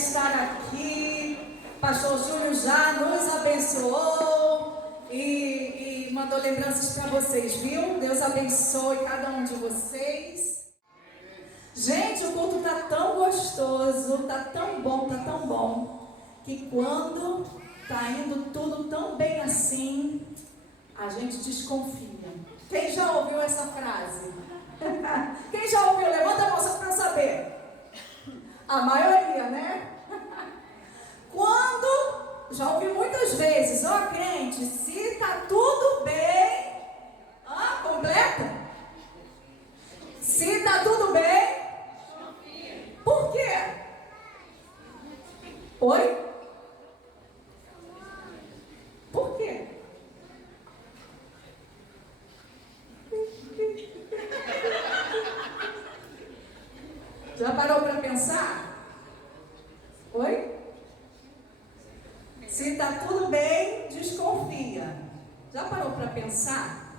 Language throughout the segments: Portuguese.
estar aqui. Pastor Júlio já nos abençoou e mandou lembranças para vocês, viu? Deus abençoe cada um de vocês. Gente, o culto está tão gostoso, está tão bom, que quando está indo tudo tão bem assim, a gente desconfia. Quem já ouviu essa frase? Quem já ouviu? Levanta a mão só para saber. A maioria, né? Quando, já ouvi muitas vezes, ó crente, se está tudo bem, completa. Se está tudo bem, por quê? Oi? Por quê? Já parou para pensar? Oi? Se está tudo bem, desconfia. Já parou para pensar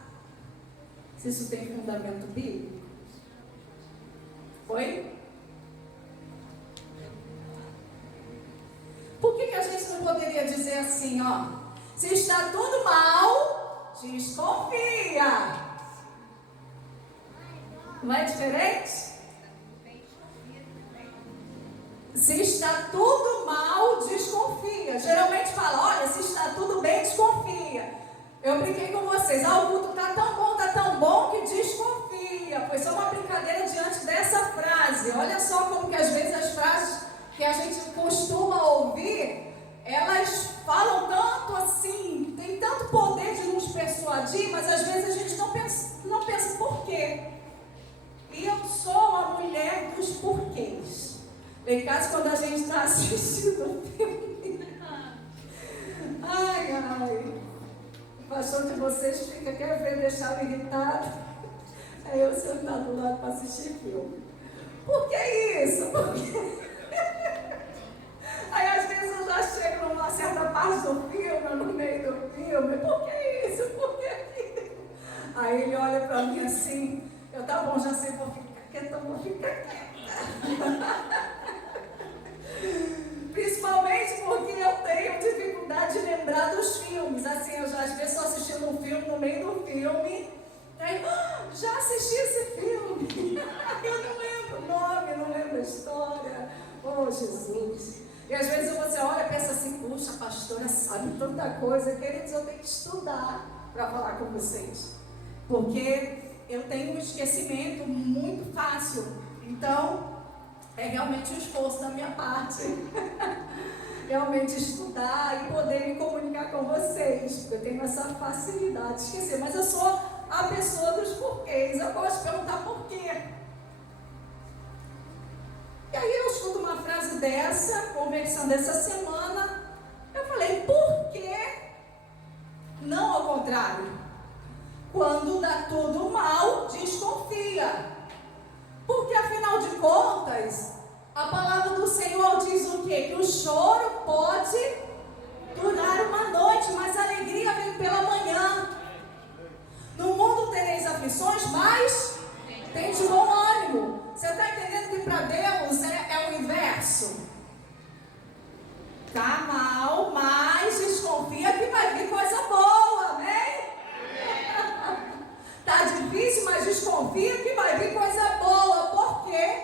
se isso tem fundamento bíblico? Oi? Por que a gente não poderia dizer assim, ó? Se está tudo mal, desconfia. Não é diferente? Se está tudo mal, desconfia. Geralmente fala, olha, se está tudo bem, desconfia. Eu brinquei com vocês, o culto está tão bom que desconfia. Foi só uma brincadeira diante dessa frase. Olha só como que às vezes as frases que a gente costuma ouvir, elas falam tanto assim, tem tanto poder de nos persuadir, mas às vezes a gente não pensa por quê. E eu sou a mulher dos porquês. Em casa, quando a gente está assistindo o filme, o pastor de vocês quer ver deixar irritado, aí eu sentar do lado para assistir filme. Por que isso? Aí às vezes eu já chego numa certa parte do filme, no meio do filme, por que isso? Por que aquilo? Aí ele olha para mim assim, eu, tá bom, já sei, vou ficar quieta, Principalmente porque eu tenho dificuldade de lembrar dos filmes. Assim, eu já às vezes estou assistindo um filme no meio do filme, aí, já assisti esse filme. Eu não lembro o nome, não lembro a história. Oh, Jesus! E às vezes você olha e pensa assim, puxa, a pastora sabe tanta coisa. Queridos, eu tenho que estudar para falar com vocês. Porque eu tenho um esquecimento muito fácil. Então, é realmente um esforço da minha parte. Realmente estudar e poder me comunicar com vocês. Porque eu tenho essa facilidade de esquecer. Mas eu sou a pessoa dos porquês. Eu gosto de perguntar por quê. E aí eu escuto uma frase dessa, conversando essa semana. Eu falei, por que não ao contrário? Quando dá tudo mal, desconfia. Porque afinal de contas, a palavra do Senhor diz o quê? Que o choro pode durar uma noite, mas a alegria vem pela manhã. No mundo tereis aflições, mas tem de bom ânimo. Você está entendendo que para Deus é o inverso? Tá mal, mas desconfia que vai vir coisa boa, amém? Tá difícil, mas desconfia que vai vir coisa boa. Por quê?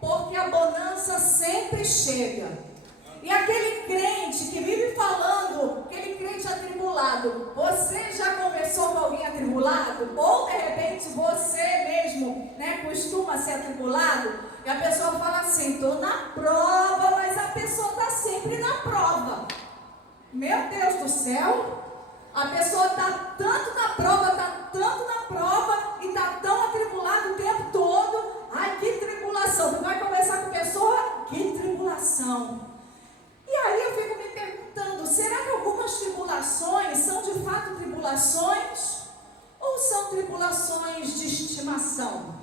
Porque a bonança sempre chega. E aquele crente que vive falando, aquele crente atribulado, você já conversou com alguém atribulado? Ou de repente você mesmo, costuma ser atribulado? E a pessoa fala assim, estou na prova, mas a pessoa está sempre na prova. Meu Deus do céu! A pessoa está tanto na prova, e está tão atribulada o tempo todo. Ai, que tribulação! Tu vai conversar com a pessoa? Que tribulação! E aí eu fico me perguntando, será que algumas tribulações são de fato tribulações? Ou são tribulações de estimação?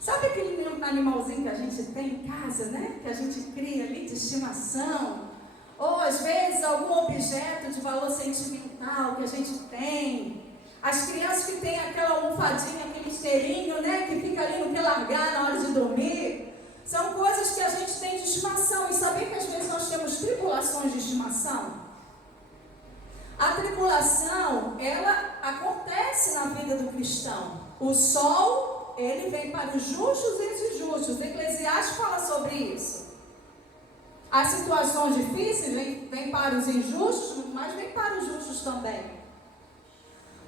Sabe aquele animalzinho que a gente tem em casa, né? Que a gente cria ali de estimação? Ou às vezes algum objeto de valor sentimental que a gente tem. As crianças que têm aquela almofadinha, aquele esteirinho, né? Que fica ali no que largar na hora de dormir. São coisas que a gente tem de estimação. E saber que as tribulações de estimação? A tribulação, ela acontece na vida do cristão. O sol, ele vem para os justos e os injustos. Eclesiastes fala sobre isso. As situações difíceis vêm para os injustos, mas vêm para os justos também.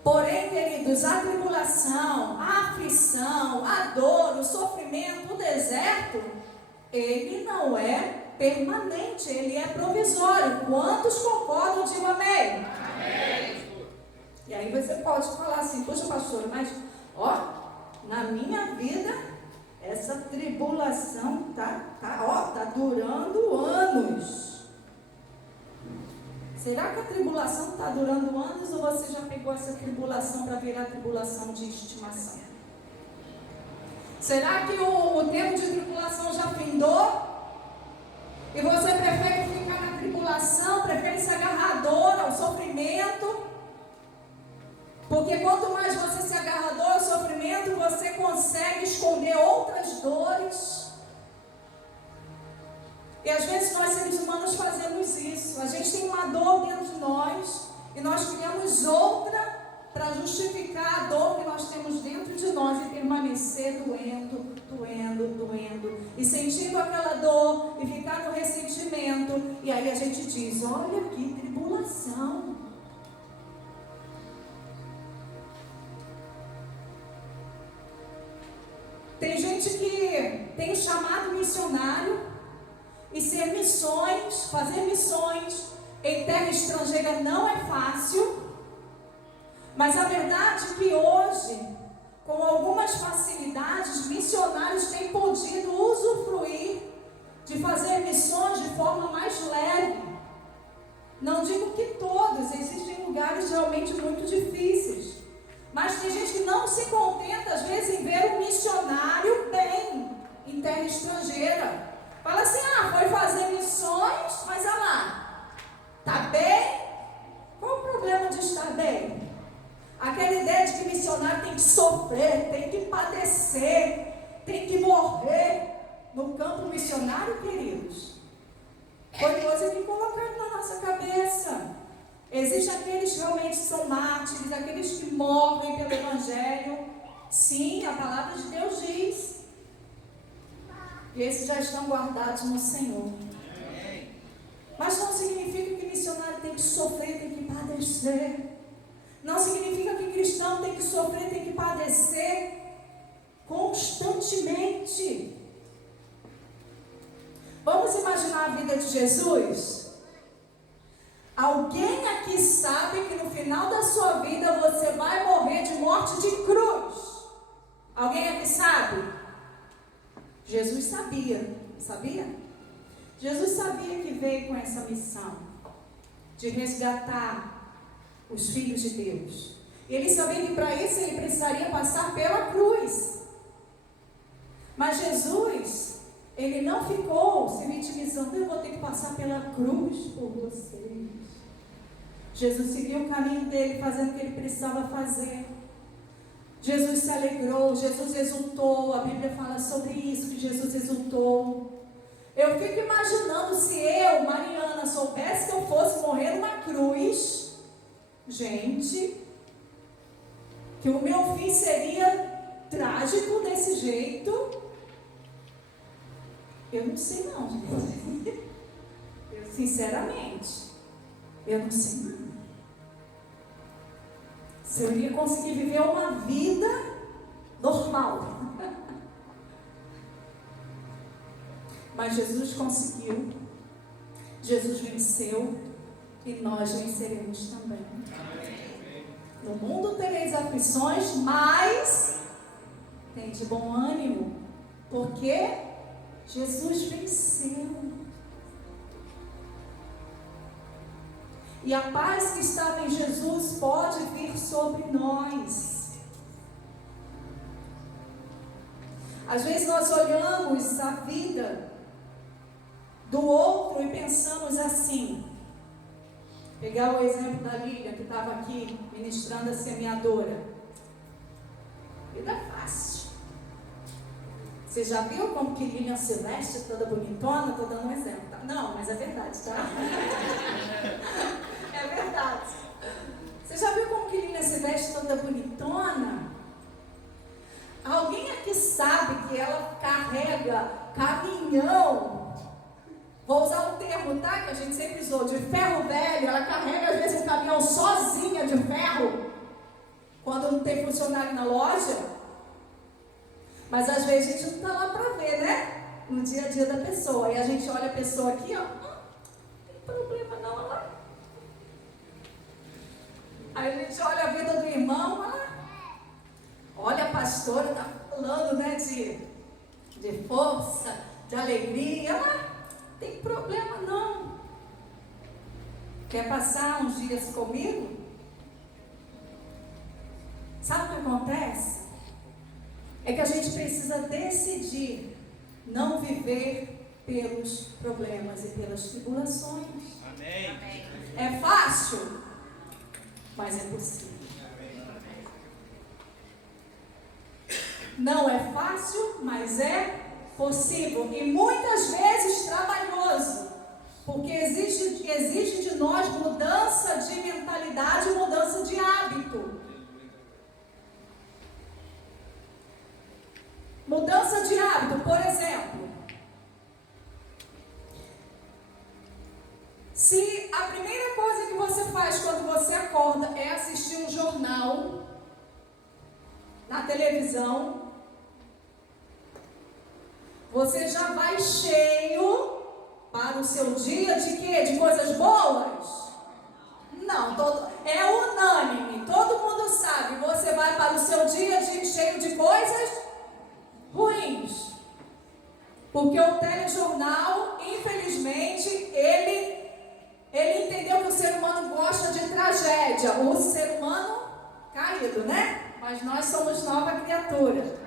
Porém, queridos, a tribulação, a aflição, a dor, o sofrimento, o deserto, ele não é permanente, ele é provisório. Quantos concordam? Digam amém. Amém. E aí você pode falar assim, poxa pastora, mas na minha vida, essa tribulação tá durando anos. Será que a tribulação está durando anos ou você já pegou essa tribulação para virar tribulação de estimação? Será que o tempo de tribulação já findou? E você prefere ficar na tribulação, prefere se agarrar à dor, ao sofrimento? Porque quanto mais você se agarra à dor, ao sofrimento, você consegue esconder outras dores. E às vezes nós seres humanos fazemos isso. A gente tem uma dor dentro de nós e nós criamos outra para justificar a dor que nós temos dentro de nós e permanecer doendo e sentindo aquela dor e ficar no ressentimento. E aí a gente diz, olha que tribulação. Tem gente que tem um chamado missionário. E ser missões, fazer missões em terra estrangeira não é fácil. Mas a verdade é que hoje, com algumas facilidades, missionários têm podido usufruir de fazer missões de forma mais leve. Não digo que todos, existem lugares realmente muito difíceis. Mas tem gente que não se contenta, às vezes, em ver um missionário bem em terra estrangeira. Fala assim, foi fazer missões, mas olha lá, está bem? Qual o problema de estar bem? Aquela ideia de que missionário tem que sofrer, tem que padecer, tem que morrer. No campo missionário, queridos, foi coisa que colocaram na nossa cabeça. Existem aqueles que realmente são mártires, aqueles que morrem pelo Evangelho. Sim, a palavra de Deus diz. E esses já estão guardados no Senhor. Mas não significa que missionário tem que sofrer, tem que padecer. Não significa que cristão tem que sofrer, tem que padecer constantemente. Vamos imaginar a vida de Jesus? Alguém aqui sabe que no final da sua vida você vai morrer de morte de cruz? Alguém aqui sabe? Jesus sabia, Jesus sabia que veio com essa missão de resgatar os filhos de Deus. Ele sabia que para isso ele precisaria passar pela cruz. Mas Jesus, ele não ficou se vitimizando, eu vou ter que passar pela cruz por vocês. Jesus seguiu o caminho dele, fazendo o que ele precisava fazer. Jesus se alegrou, Jesus exultou, a Bíblia fala sobre isso, que Jesus exultou. Eu fico imaginando se eu, Mariana, soubesse que eu fosse morrer numa cruz, gente, que o meu fim seria trágico desse jeito. Eu não sei não, gente. Sinceramente, eu não sei não. Se eu iria conseguir viver uma vida normal. Mas Jesus conseguiu. Jesus venceu. E nós venceremos também. No mundo tereis aflições, mas tem de bom ânimo. Porque Jesus venceu. E a paz que estava em Jesus pode vir sobre nós. Às vezes nós olhamos a vida do outro e pensamos assim. Pegar o exemplo da Lívia, que estava aqui ministrando a semeadora. Vida fácil. Você já viu como que Lilian Celeste, toda bonitona? Estou dando um exemplo. Tá? Não, mas é verdade, tá? É verdade. Você já viu como que Lilian se veste toda bonitona? Alguém aqui sabe que ela carrega caminhão? Vou usar um termo, tá? Que a gente sempre usou, de ferro velho. Ela carrega às vezes um caminhão sozinha de ferro, quando não tem funcionário na loja. Mas às vezes a gente não está lá para ver, né? No dia a dia da pessoa. E a gente olha a pessoa aqui, ó. Não tem problema não, olha lá. Aí a gente olha a vida do irmão, olha lá. Olha, a pastora está falando, né, de força, de alegria. Olha lá, não tem problema não. Quer passar uns dias comigo? Sabe o que acontece? É que a gente precisa decidir não viver pelos problemas e pelas tribulações. Amém. É fácil, mas é possível. Não é fácil, mas é possível. E muitas vezes trabalhoso. Porque exige de nós mudança de mentalidade, mudança de hábito. Mudança de hábito, por exemplo. Se a primeira coisa que você faz quando você acorda é assistir um jornal na televisão, você já vai cheio para o seu dia de quê? De coisas boas? Não, é unânime, todo mundo sabe. Você vai para o seu dia cheio de coisas ruins. Porque o telejornal, infelizmente, ele entendeu que o ser humano gosta de tragédia. O ser humano caído, né? Mas nós somos nova criatura.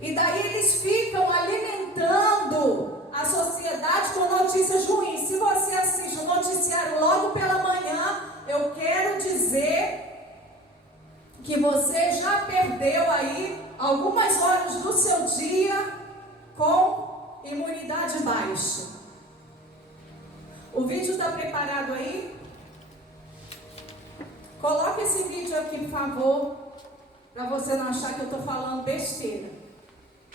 E daí eles ficam alimentando a sociedade com notícias ruins. Se você assiste o noticiário logo pela manhã, eu quero dizer que você já perdeu aí algumas horas do seu dia com imunidade baixa. O vídeo está preparado aí? Coloque esse vídeo aqui, por favor, para você não achar que eu estou falando besteira.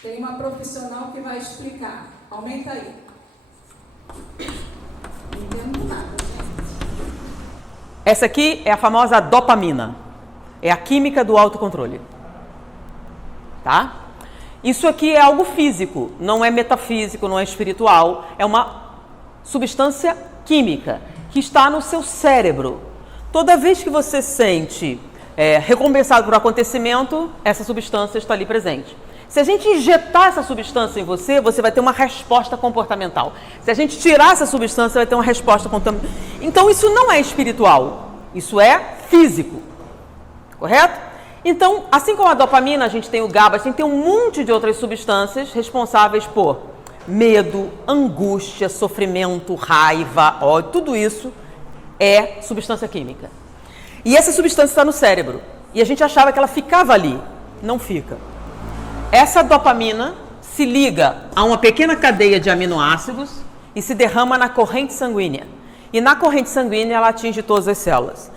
Tem uma profissional que vai explicar. Aumenta aí. Não entendo nada, gente. Essa aqui é a famosa dopamina. É a química do autocontrole. Tá? Isso aqui é algo físico, não é metafísico, não é espiritual. É uma substância química que está no seu cérebro. Toda vez que você sente recompensado por um acontecimento, essa substância está ali presente. Se a gente injetar essa substância em você, você vai ter uma resposta comportamental. Se a gente tirar essa substância, vai ter uma resposta comportamental. Então, isso não é espiritual, isso é físico. Correto? Então, assim como a dopamina, a gente tem o GABA, a gente tem um monte de outras substâncias responsáveis por medo, angústia, sofrimento, raiva, ódio, tudo isso é substância química. E essa substância está no cérebro. E a gente achava que ela ficava ali. Não fica. Essa dopamina se liga a uma pequena cadeia de aminoácidos e se derrama na corrente sanguínea. E na corrente sanguínea ela atinge todas as células.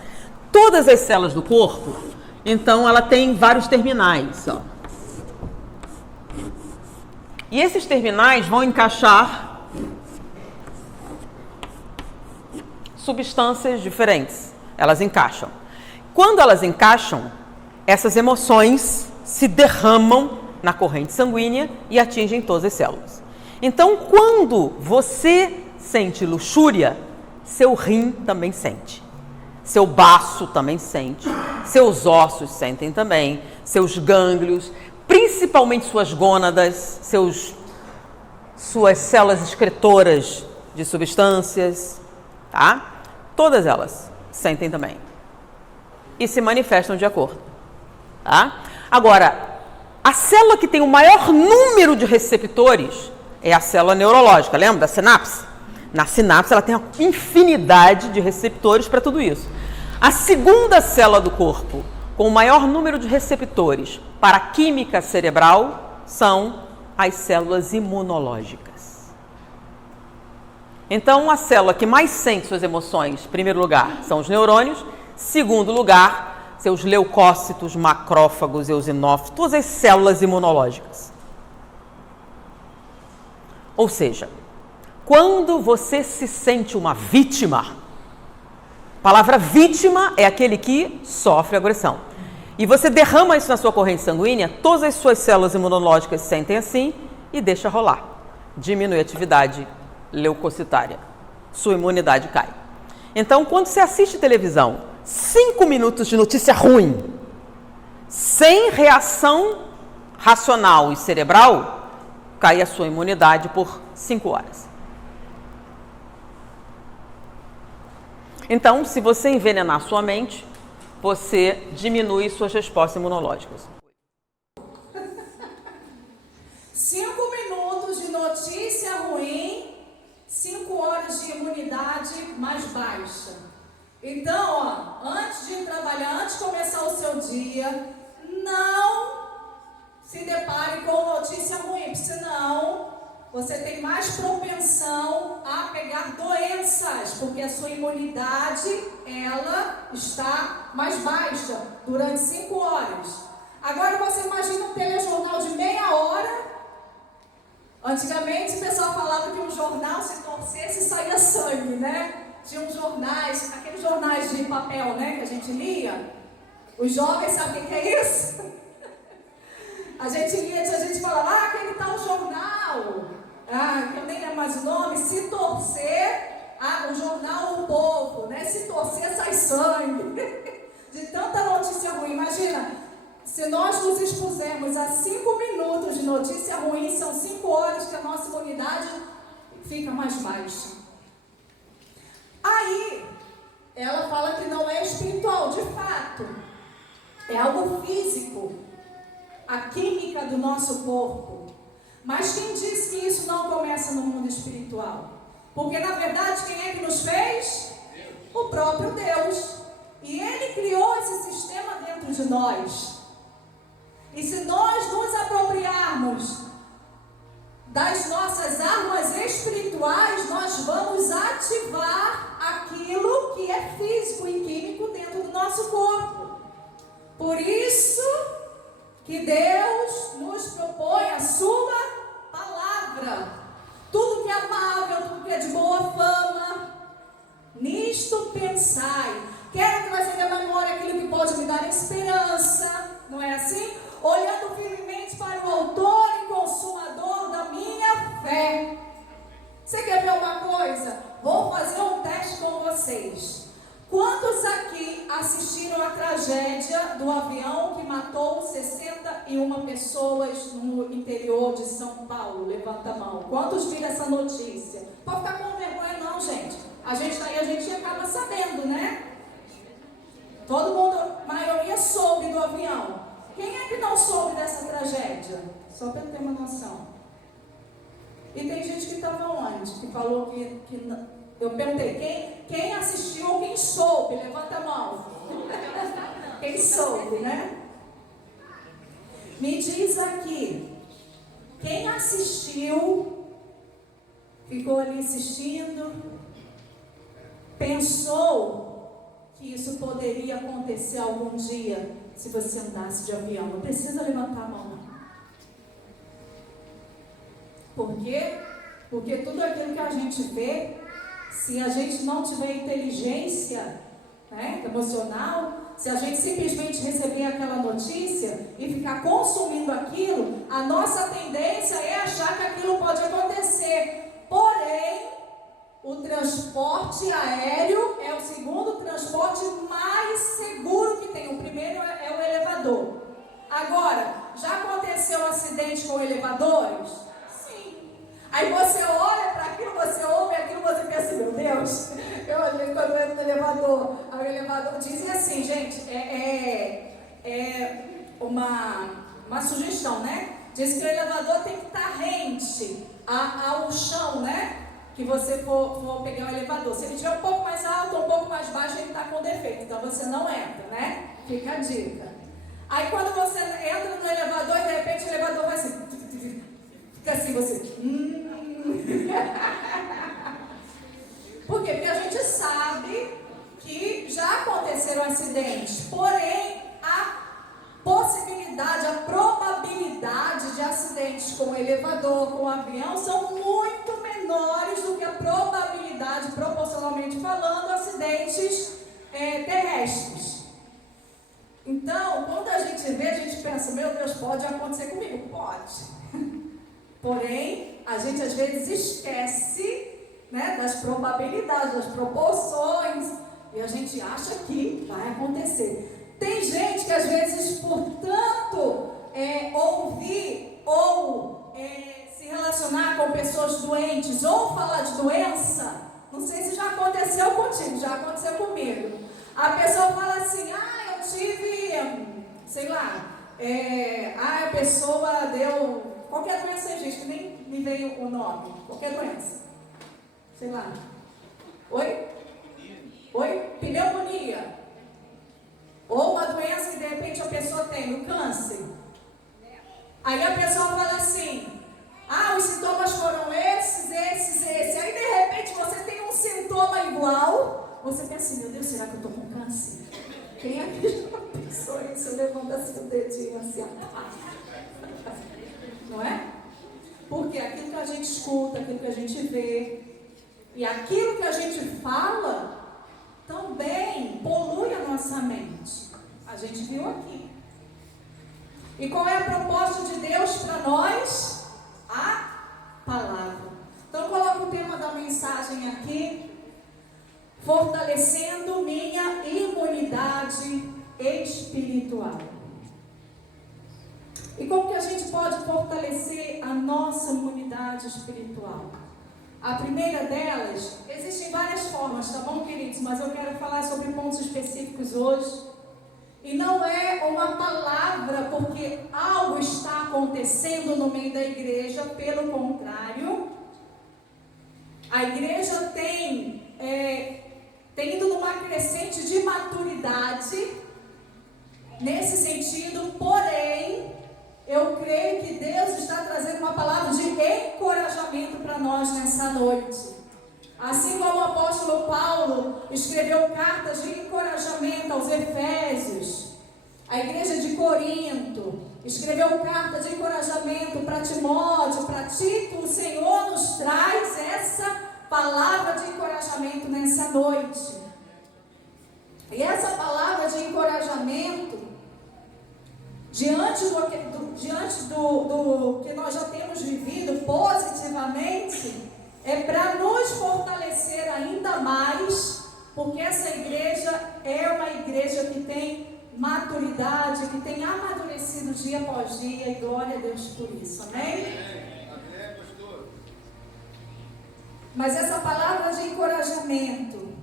Todas as células do corpo, então ela tem vários terminais. Ó. E esses terminais vão encaixar substâncias diferentes. Elas encaixam. Quando elas encaixam, essas emoções se derramam na corrente sanguínea e atingem todas as células. Então, quando você sente luxúria, seu rim também sente. Seu baço também sente. Seus ossos sentem também. Seus gânglios, principalmente suas gônadas, suas células excretoras de substâncias, tá? Todas elas sentem também. E se manifestam de acordo, tá? Agora, a célula que tem o maior número de receptores é a célula neurológica, lembra da sinapse? Na sinapse ela tem uma infinidade de receptores para tudo isso. A segunda célula do corpo com o maior número de receptores para a química cerebral são as células imunológicas. Então, a célula que mais sente suas emoções, em primeiro lugar, são os neurônios. Segundo lugar, seus leucócitos, macrófagos, eosinófilos, todas as células imunológicas. Ou seja, quando você se sente uma vítima, a palavra vítima é aquele que sofre agressão. E você derrama isso na sua corrente sanguínea, todas as suas células imunológicas se sentem assim e deixa rolar. Diminui a atividade leucocitária. Sua imunidade cai. Então, quando você assiste televisão, 5 minutos de notícia ruim, sem reação racional e cerebral, cai a sua imunidade por 5 horas. Então, se você envenenar sua mente, você diminui suas respostas imunológicas. 5 minutos de notícia ruim, 5 horas de imunidade mais baixa. Então, antes de ir trabalhar, antes de começar o seu dia, não se depare com notícia ruim, porque senão você tem mais propensão a pegar doenças, porque a sua imunidade, ela está mais baixa durante 5 horas. Agora você imagina um telejornal de meia hora. Antigamente o pessoal falava que um jornal, se torcesse, saía sangue, né? Tinha uns jornais, aqueles jornais de papel, né, que a gente lia. Os jovens sabem o que é isso? A gente lia, a gente falava, aquele tal jornal, que eu nem lembro mais o nome, se torcer, o jornal O Povo, né? Se torcer, sai sangue. De tanta notícia ruim. Imagina, se nós nos expusermos a 5 minutos de notícia ruim, são 5 horas que a nossa imunidade fica mais baixa. Aí, ela fala que não é espiritual, de fato. É algo físico. A química do nosso corpo. Mas quem diz que isso não começa no mundo espiritual? Porque, na verdade, quem é que nos fez? O próprio Deus. E Ele criou esse sistema dentro de nós. E se nós nos apropriarmos das nossas armas espirituais, nós vamos ativar aquilo que é físico e químico dentro do nosso corpo. Por isso que Deus nos propõe a sua palavra. Tudo que é amável, tudo que é de boa fama, nisto pensai. Quero trazer à memória aquilo que pode me dar esperança, não é assim? Olhando firmemente para o autor e consumador da minha fé. Você quer ver uma coisa? Vou fazer um teste com vocês. Quantos aqui assistiram a tragédia do avião que matou 61 pessoas no interior de São Paulo? Levanta a mão. Quantos viram essa notícia? Pode ficar com vergonha não, gente. A gente acaba sabendo, né? Todo mundo, a maioria soube do avião. Quem é que não soube dessa tragédia? Só para ter uma noção. E tem gente que estava onde? Que falou que eu perguntei, quem assistiu ou quem soube? Levanta a mão. Quem soube, né? Me diz aqui, quem assistiu, ficou ali assistindo, pensou que isso poderia acontecer algum dia se você andasse de avião? Não precisa levantar a mão. Por quê? Porque tudo aquilo que a gente vê, se a gente não tiver inteligência, né, emocional, se a gente simplesmente receber aquela notícia e ficar consumindo aquilo, a nossa tendência é achar que aquilo pode acontecer. Porém, o transporte aéreo é o segundo transporte mais seguro que tem. O primeiro é o elevador. Agora, já aconteceu um acidente com elevadores? Aí você olha para aquilo, você ouve aquilo, você pensa assim, meu Deus, eu olhei quando eu entro no elevador, aí o elevador diz assim, gente, uma sugestão, né? Diz que o elevador tem que estar rente ao chão, né? Que você for pegar o elevador. Se ele estiver um pouco mais alto ou um pouco mais baixo, ele está com defeito, então você não entra, né? Fica a dica. Aí quando você entra no elevador e de repente o elevador vai assim, fica assim, você... elevador, com o avião, são muito menores do que a probabilidade, proporcionalmente falando, acidentes terrestres. Então, quando a gente vê, a gente pensa, meu Deus, pode acontecer comigo? Pode. Porém, a gente às vezes esquece, né, das probabilidades, das proporções, e a gente acha que vai acontecer. Tem gente que às vezes, por tanto ouvir ou se relacionar com pessoas doentes ou falar de doença, não sei se já aconteceu contigo, já aconteceu comigo. A pessoa fala assim, eu tive, sei lá, a pessoa deu qualquer doença aí, gente, que nem me veio o nome, qualquer doença, sei lá. Oi? Pneumonia. Ou uma doença que de repente a pessoa tem, o câncer. Aí a pessoa fala assim, os sintomas foram esses. Aí de repente você tem um sintoma igual, você pensa assim, meu Deus, será que eu estou com câncer? Quem aqui já pensou isso? Levanta assim o dedinho assim, não é? Porque aquilo que a gente escuta, aquilo que a gente vê, e aquilo que a gente fala, também polui a nossa mente. A gente viu aqui. E qual é a proposta de Deus para nós? A palavra. Então coloca o tema da mensagem aqui. Fortalecendo minha imunidade espiritual. E como que a gente pode fortalecer a nossa imunidade espiritual? A primeira delas, existem várias formas, tá bom, queridos? Mas eu quero falar sobre pontos específicos hoje. E não é uma palavra porque algo está acontecendo no meio da igreja, pelo contrário. A igreja tem ido numa crescente de maturidade, nesse sentido, porém, eu creio que Deus está trazendo uma palavra de encorajamento para nós nessa noite. Assim como o apóstolo Paulo escreveu cartas de encorajamento aos Efésios, a igreja de Corinto escreveu cartas de encorajamento para Timóteo, para Tito, o Senhor nos traz essa palavra de encorajamento nessa noite. E essa palavra de encorajamento, diante do que nós já temos vivido positivamente, é para nos fortalecer ainda mais, porque essa igreja é uma igreja que tem maturidade, que tem amadurecido dia após dia, e glória a Deus por isso, amém? Amém, pastor. Mas essa palavra de encorajamento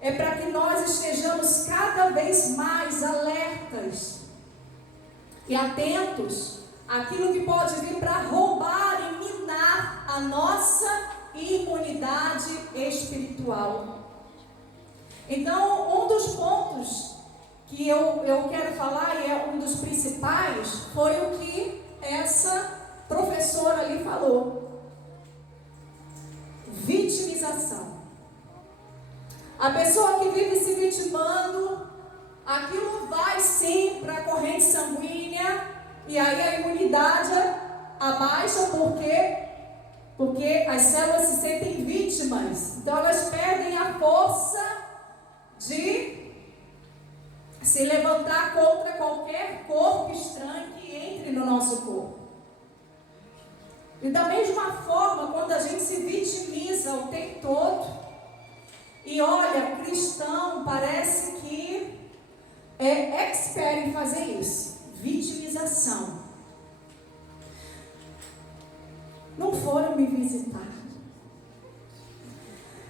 é para que nós estejamos cada vez mais alertas e atentos àquilo que pode vir para roubar e minar a nossa imunidade espiritual. Então, um dos pontos que eu quero falar, e é um dos principais, foi o que essa professora ali falou: vitimização. A pessoa que vive se vitimando, aquilo vai sim para a corrente sanguínea, e aí a imunidade abaixa, porque as células se sentem vítimas. Então elas perdem a força de se levantar contra qualquer corpo estranho que entre no nosso corpo. E da mesma forma, quando a gente se vitimiza o tempo todo, e olha, cristão parece que é expert em fazer isso, vitimização. Não foram me visitar.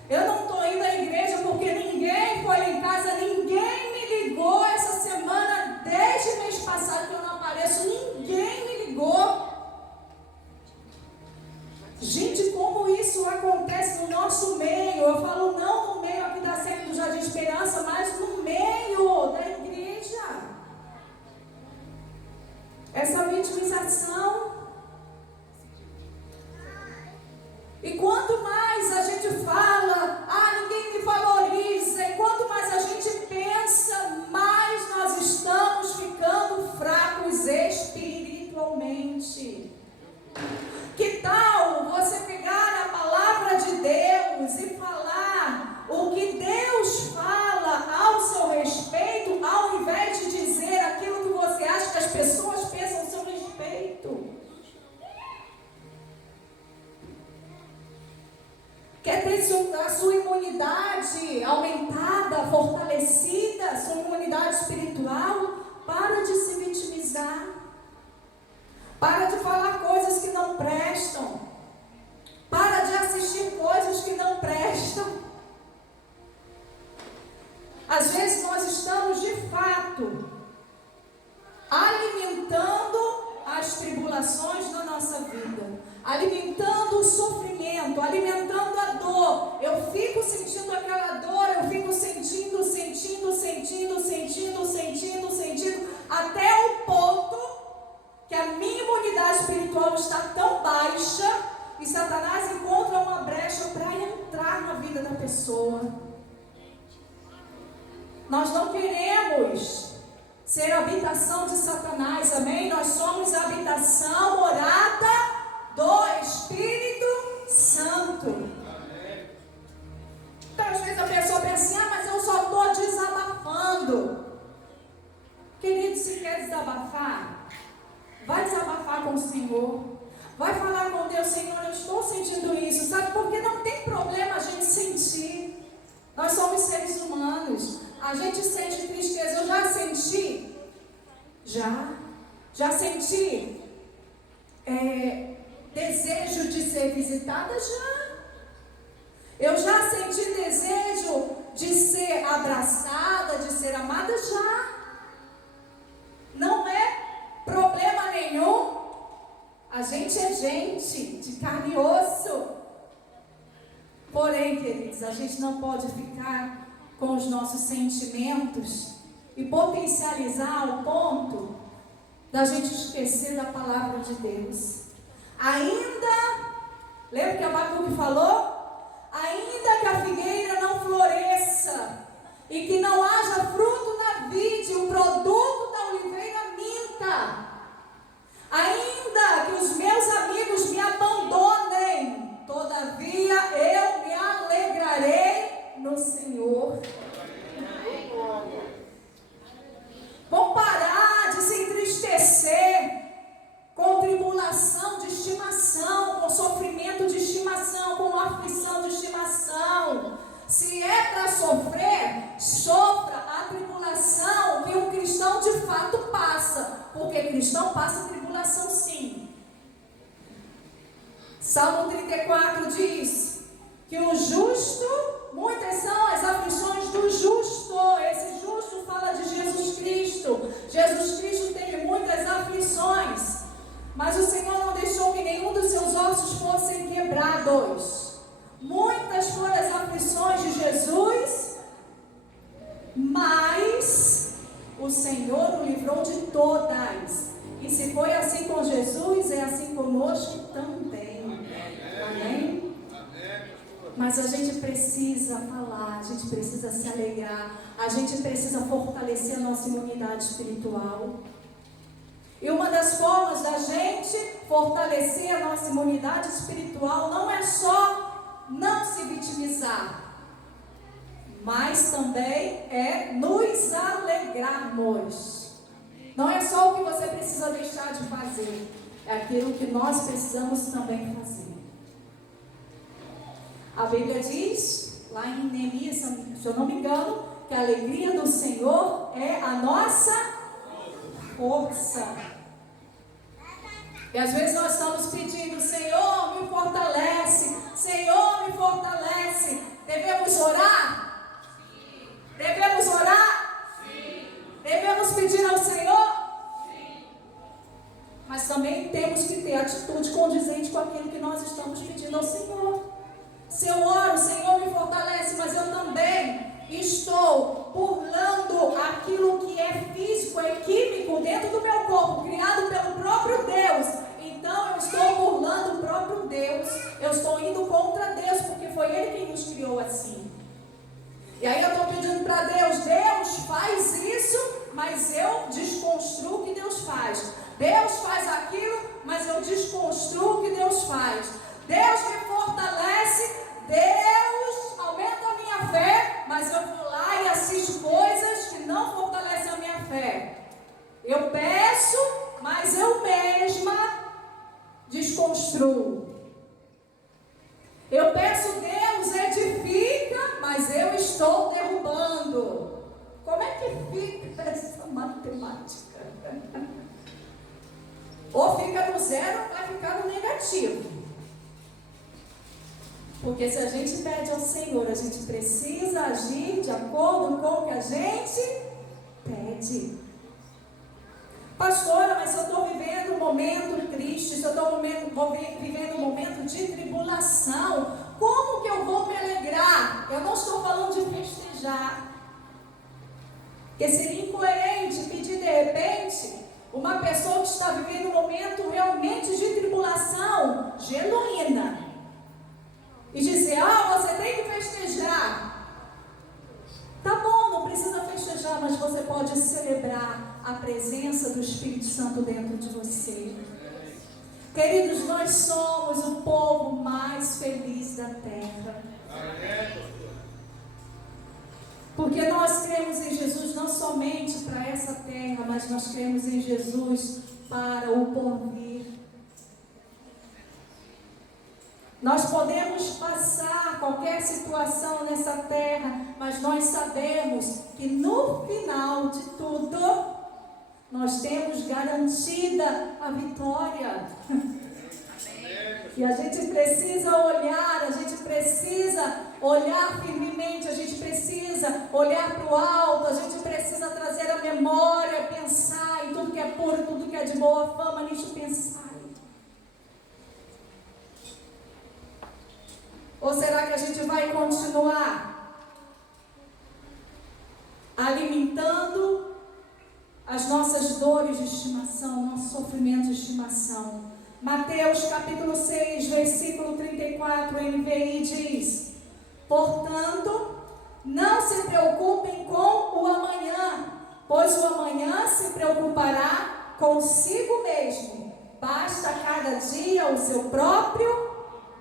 Eu não estou indo à igreja porque ninguém foi lá em casa, ninguém me ligou essa semana, desde o mês passado que eu não apareço, ninguém me ligou. Gente, como isso acontece no nosso meio? Eu falo não no meio aqui da Seca do Jardim Esperança, mas no meio da igreja. Essa vitimização. E quanto mais a gente fala, ninguém me valoriza, e quanto mais a gente pensa, mais nós estamos ficando fracos espiritualmente. Que quer ter a sua imunidade aumentada, fortalecida, sua imunidade espiritual, para de se vitimizar. Para de falar coisas que não prestam. Para de assistir coisas que não prestam. Às vezes nós estamos de fato alimentando as tribulações na nossa vida, alimentando o sofrimento, alimentando a dor. Eu fico sentindo aquela dor, eu fico sentindo, até o ponto que a minha imunidade espiritual está tão baixa e Satanás encontra uma brecha para entrar na vida da pessoa. Nós não queremos ser habitação de Satanás, amém? Nós somos a habitação, morada do Espírito Santo. Então, às vezes a pessoa pensa assim, mas eu só estou desabafando. Querido, se quer desabafar, vai desabafar com o Senhor. Vai falar com Deus, Senhor, eu estou sentindo isso, sabe? Porque não tem problema a gente sentir. Nós somos seres humanos. A gente sente tristeza. Eu já senti. Já senti desejo de ser visitada? Já. Eu já senti desejo de ser abraçada, de ser amada? Já. Não é problema nenhum. A gente é gente, de carne e osso. Porém, queridos, a gente não pode ficar com os nossos sentimentos e potencializar ao ponto da gente esquecer da palavra de Deus. Lembra que Abacuque falou? Ainda que a figueira não floresça e que não haja fruto na vide, o produto da oliveira minta, ainda que os meus amigos me abandonem, todavia eu me alegrarei no Senhor. Vamos parar de se entristecer com tribulação de estimação, com sofrimento de estimação, com aflição de estimação. Se é para sofrer, sofra a tribulação que um cristão de fato passa, porque cristão passa tribulação sim. Salmo 34 diz que o justo, muitas são as aflições do justo. Esse justo fala de Jesus Cristo. Jesus Cristo teve muitas aflições, mas o Senhor não deixou que nenhum dos seus ossos fossem quebrados. Muitas foram as aflições de Jesus, mas o Senhor o livrou de todas. E se foi assim com Jesus, é assim conosco também. Amém? Mas a gente precisa falar, a gente precisa se alegrar, a gente precisa fortalecer a nossa imunidade espiritual. E uma das formas da gente fortalecer a nossa imunidade espiritual não é só não se vitimizar, mas também é nos alegrarmos. Não é só o que você precisa deixar de fazer, é aquilo que nós precisamos também fazer. A Bíblia diz, lá em Neemias, se eu não me engano, que a alegria do Senhor é a nossa força. E às vezes nós estamos pedindo, Senhor, me fortalece, Senhor, me fortalece. Devemos orar? Sim. Devemos orar? Sim. Devemos pedir ao Senhor? Sim. Mas também temos que ter atitude condizente com aquilo que nós estamos pedindo ao Senhor. Se eu oro, Senhor, me fortalece, mas eu também estou burlando aquilo que é físico, é químico dentro do meu corpo, criado pelo próprio Deus. Então eu estou burlando o próprio Deus. Eu estou indo contra Deus, porque foi Ele quem nos criou assim. E aí eu estou pedindo para Deus, Deus faz isso, mas eu desconstruo o que Deus faz. Deus faz aquilo, mas eu desconstruo o que Deus faz. Deus me fortalece, Deus aumenta a minha fé, mas eu vou lá e assisto coisas que não fortalecem a minha fé. Eu peço, mas eu mesma desconstruo. Eu peço Deus Ou fica no zero, ou vai ficar no negativo. Porque se a gente pede ao Senhor, a gente precisa agir de acordo com o que a gente pede. Pastora, mas se eu estou vivendo um momento triste, se eu estou vivendo um momento de tribulação, como que eu vou me alegrar? Eu não estou falando de festejar. Porque seria incoerente pedir de repente uma pessoa que está vivendo um momento realmente de tribulação genuína e dizer, você tem que festejar. Tá bom, não precisa festejar, mas você pode celebrar a presença do Espírito Santo dentro de você. Queridos, nós somos o povo mais feliz da terra. Porque nós cremos em Jesus não somente para essa terra, mas nós cremos em Jesus para o porvir. Nós podemos passar qualquer situação nessa terra, mas nós sabemos que no final de tudo, nós temos garantida a vitória. E a gente precisa olhar firmemente, a gente precisa olhar para o alto, a gente precisa trazer a memória, pensar em tudo que é puro, tudo que é de boa fama, nisso pensar. Ou será que a gente vai continuar alimentando as nossas dores de estimação, nossos sofrimentos de estimação? Mateus capítulo 6, versículo 34, NVI diz: portanto, não se preocupem com o amanhã, pois o amanhã se preocupará consigo mesmo. Basta cada dia o seu próprio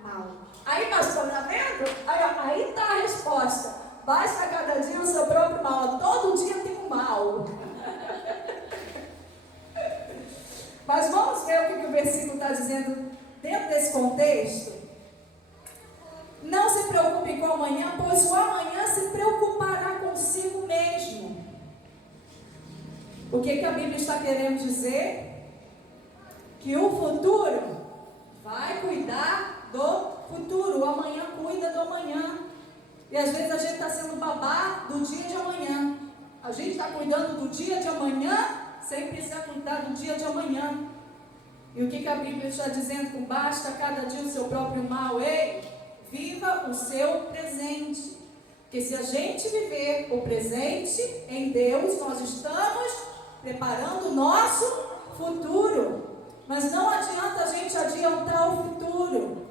mal. Aí, pastor, está vendo? Aí está a resposta. Basta cada dia o seu próprio mal. Todo dia tem um mal. Mas vamos ver o que o versículo está dizendo dentro desse contexto. Não se preocupem com o amanhã, pois o amanhã se preocupará consigo mesmo. O que a Bíblia está querendo dizer? Que o futuro vai cuidar do futuro. O amanhã cuida do amanhã. E às vezes a gente está sendo babá do dia de amanhã. A gente está cuidando do dia de amanhã sem precisar cuidar do dia de amanhã. E o que a Bíblia está dizendo? Com basta cada dia o seu próprio mal. Ei, viva o seu presente. Porque se a gente viver o presente em Deus, nós estamos preparando o nosso futuro. Mas não adianta a gente adiantar o futuro.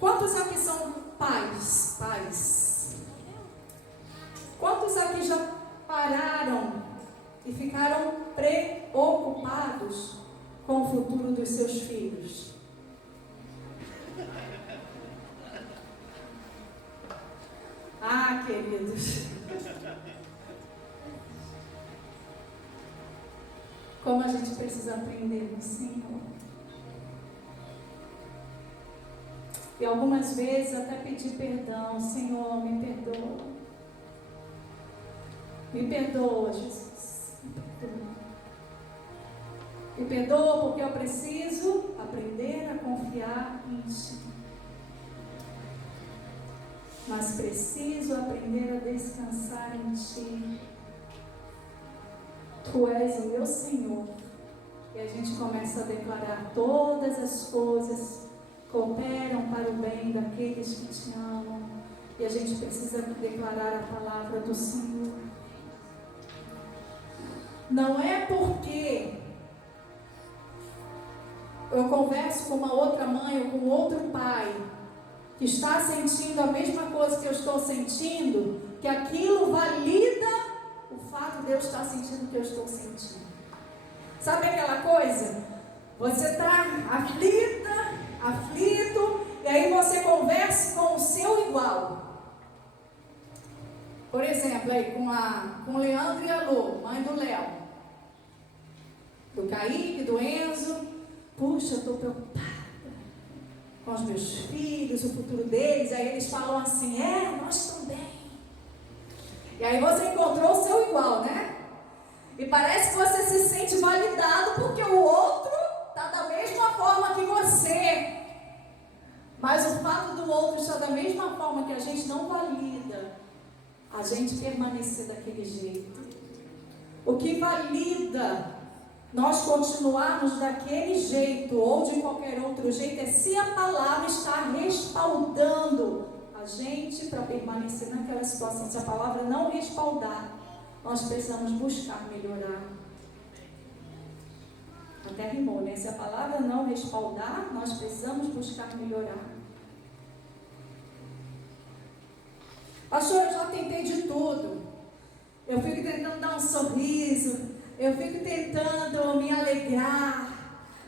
Quantos aqui são pais? Quantos aqui já pararam e ficaram preocupados com o futuro dos seus filhos? Ah, queridos, como a gente precisa aprender no Senhor. E algumas vezes até pedir perdão. Senhor, me perdoa. Me perdoa, Jesus. Me perdoa porque eu preciso aprender a confiar em Ti. Mas preciso aprender a descansar em Ti. Tu és o meu Senhor. E a gente começa a declarar: todas as coisas cooperam para o bem daqueles que Te amam. E a gente precisa declarar a palavra do Senhor. Não é porque eu converso com uma outra mãe ou com outro pai que está sentindo a mesma coisa que eu estou sentindo, que aquilo valida o fato de eu estar sentindo o que eu estou sentindo. Sabe aquela coisa? Você está aflito, e aí você conversa com o seu igual. Por exemplo, aí com o Leandro e a Lu, mãe do Léo, do Kaique, do Enzo. Puxa, eu estou preocupada com os meus filhos, o futuro deles. Aí eles falam assim: nós também. E aí você encontrou o seu igual, né? E parece que você se sente validado porque o outro está da mesma forma que você. Mas o fato do outro estar da mesma forma que a gente não valida a gente permanecer daquele jeito. O que valida nós continuarmos daquele jeito ou de qualquer outro jeito é se a palavra está respaldando a gente para permanecer naquela situação. Se a palavra não respaldar, nós precisamos buscar melhorar. Até rimou, né? Se a palavra não respaldar, nós precisamos buscar melhorar. Pastor, eu já tentei de tudo. Eu fico tentando dar um sorriso. Eu fico tentando me alegrar.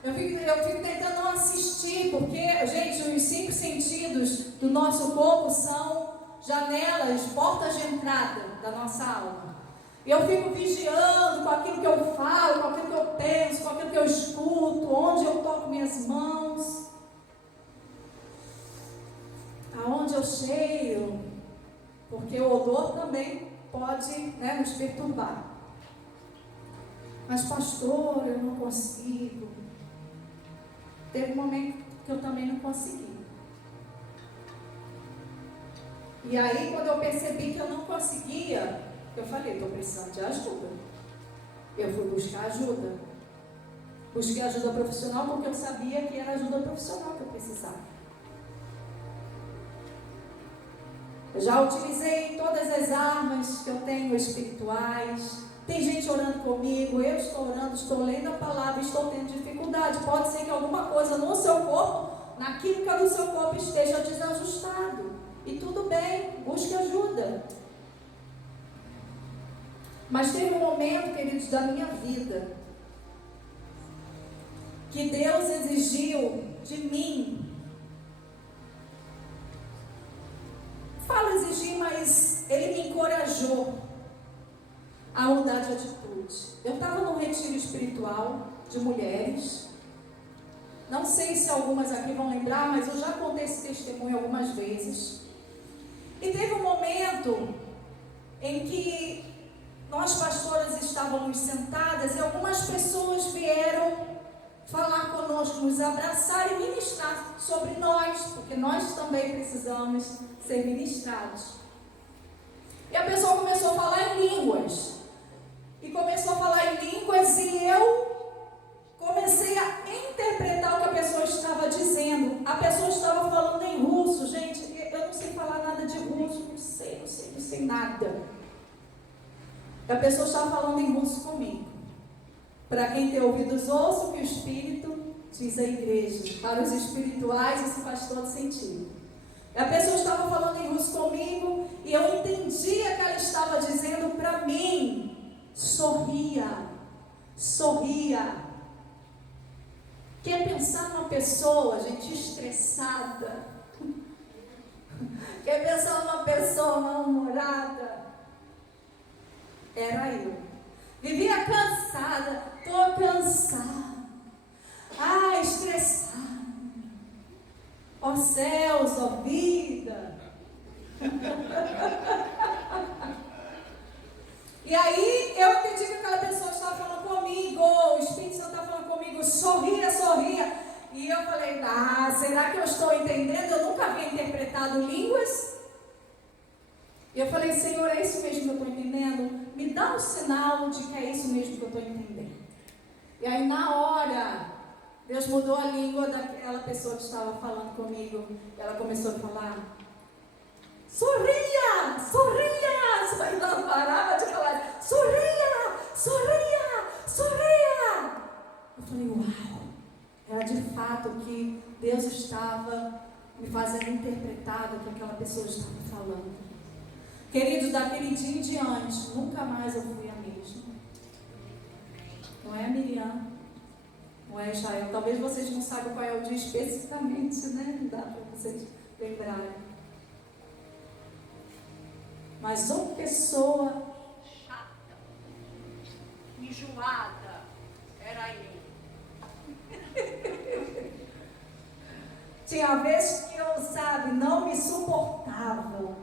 Eu fico tentando não assistir. Porque, gente, os 5 sentidos do nosso corpo são janelas, portas de entrada da nossa alma. E eu fico vigiando com aquilo que eu falo, com aquilo que eu penso, com aquilo que eu escuto, onde eu toco minhas mãos, aonde eu cheiro, porque o odor também pode, né, nos perturbar. Mas, pastor, eu não consigo. Teve um momento que eu também não consegui. E aí, quando eu percebi que eu não conseguia, eu falei, estou precisando de ajuda. Eu fui buscar ajuda. Busquei ajuda profissional porque eu sabia que era ajuda profissional que eu precisava. Eu já utilizei todas as armas que eu tenho espirituais. Tem gente orando comigo, eu estou orando, estou lendo a palavra, estou tendo dificuldade. Pode ser que alguma coisa no seu corpo, na química do seu corpo esteja desajustado. E tudo bem, busque ajuda. Mas teve um momento, queridos, da minha vida que Deus exigiu de mim. Falo exigir, mas Ele me encorajou a mudar de atitude. Eu estava num retiro espiritual de mulheres. Não sei se algumas aqui vão lembrar, mas eu já contei esse testemunho algumas vezes. E teve um momento em que nós, pastoras, estávamos sentadas e algumas pessoas vieram falar conosco, nos abraçar e ministrar sobre nós, porque nós também precisamos ser ministrados. E a pessoa começou a falar em línguas. E começou a falar em línguas e eu comecei a interpretar o que a pessoa estava dizendo. A pessoa estava falando em russo, gente. Eu não sei falar nada de russo, não sei nada. A pessoa estava falando em russo comigo. Para quem tem ouvidos, ouça o que o Espírito diz à igreja. Para os espirituais, isso faz todo sentido. A pessoa estava falando em russo comigo e eu entendia que ela estava dizendo para mim: sorria, sorria. Quer pensar numa pessoa, gente, estressada? Quer pensar numa pessoa mal-humorada? Era eu. Vivia cansada, estou cansada. Estressada. Ó céus, ó vida. E aí eu entendi que aquela pessoa estava falando comigo, o Espírito Santo estava falando comigo, sorria, sorria. E eu falei, será que eu estou entendendo? Eu nunca havia interpretado línguas. E eu falei, Senhor, é isso mesmo que eu estou entendendo? Me dá um sinal de que é isso mesmo que eu estou entendendo. E aí na hora, Deus mudou a língua daquela pessoa que estava falando comigo. Ela começou a falar, sorria, sorria. Ela não parava de falar, sorria, sorria, sorria. Eu falei, uau. Era de fato que Deus estava me fazendo interpretar do que aquela pessoa estava falando. Queridos, daquele dia em diante, nunca mais eu fui a mesma. Não é a Miriam, não é Israel. Talvez vocês não saibam qual é o dia especificamente, né? Não dá para vocês lembrarem. Mas uma pessoa chata, enjoada, era eu. Tinha vezes que eu, não me suportava.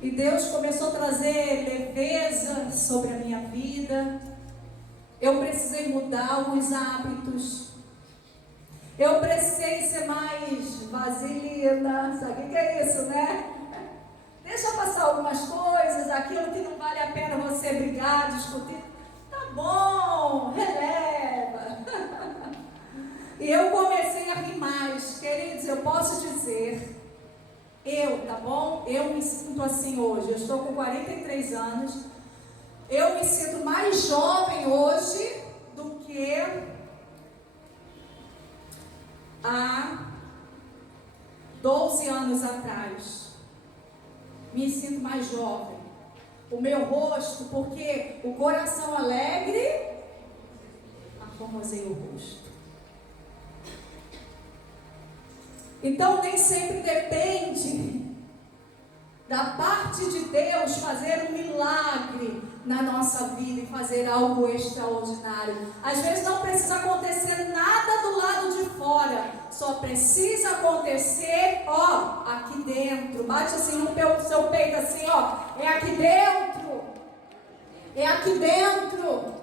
E Deus começou a trazer leveza sobre a minha vida. Eu precisei mudar alguns hábitos. Eu precisei ser mais vaselina. Sabe o que é isso, né? Deixa passar algumas coisas, aquilo que não vale a pena você brigar, discutir. Tá bom, releva. E eu comecei a rir mais. Queridos, eu posso dizer, tá bom? Eu me sinto assim hoje. Eu estou com 43 anos. Eu me sinto mais jovem hoje do que há 12 anos atrás. Me sinto mais jovem. O meu rosto, porque o coração alegre aformoseia o rosto. Então nem sempre depende da parte de Deus fazer um milagre na nossa vida e fazer algo extraordinário. Às vezes não precisa acontecer nada do lado de fora, só precisa acontecer, aqui dentro. Bate assim no seu peito, assim, é aqui dentro. É aqui dentro.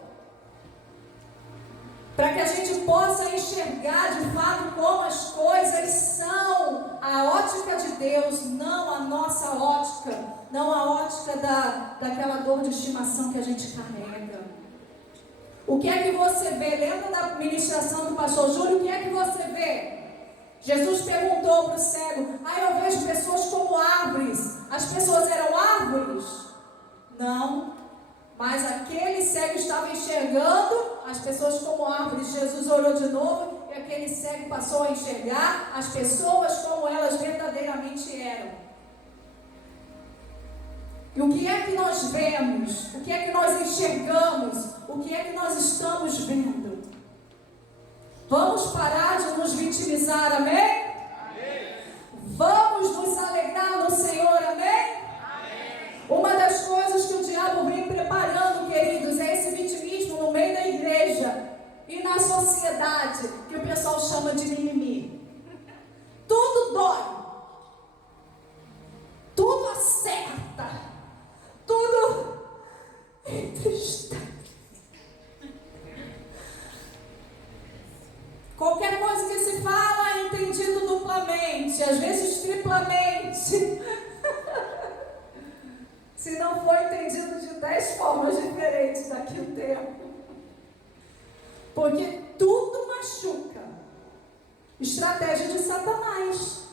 Para que a gente possa enxergar de fato como as coisas são, a ótica de Deus, não a nossa ótica, não a ótica daquela dor de estimação que a gente carrega. O que é que você vê? Lembra da ministração do pastor Júlio? O que é que você vê? Jesus perguntou para o cego: eu vejo pessoas como árvores. As pessoas eram árvores? Não. Mas aquele cego estava enxergando as pessoas como árvores. Jesus olhou de novo e aquele cego passou a enxergar as pessoas como elas verdadeiramente eram. E o que é que nós vemos? O que é que nós enxergamos? O que é que nós estamos vendo? Vamos parar de nos vitimizar, amém? Amém. Vamos nos alegrar no Senhor, amém? Uma das coisas que o diabo vem preparando, queridos, é esse vitimismo no meio da igreja e na sociedade, que o pessoal chama de mimimi. Tudo dói, tudo acerta, tudo entristece. Qualquer coisa que se fala é entendido duplamente, às vezes triplamente. Se não for entendido de 10 formas diferentes daqui a um tempo. Porque tudo machuca. Estratégia de Satanás.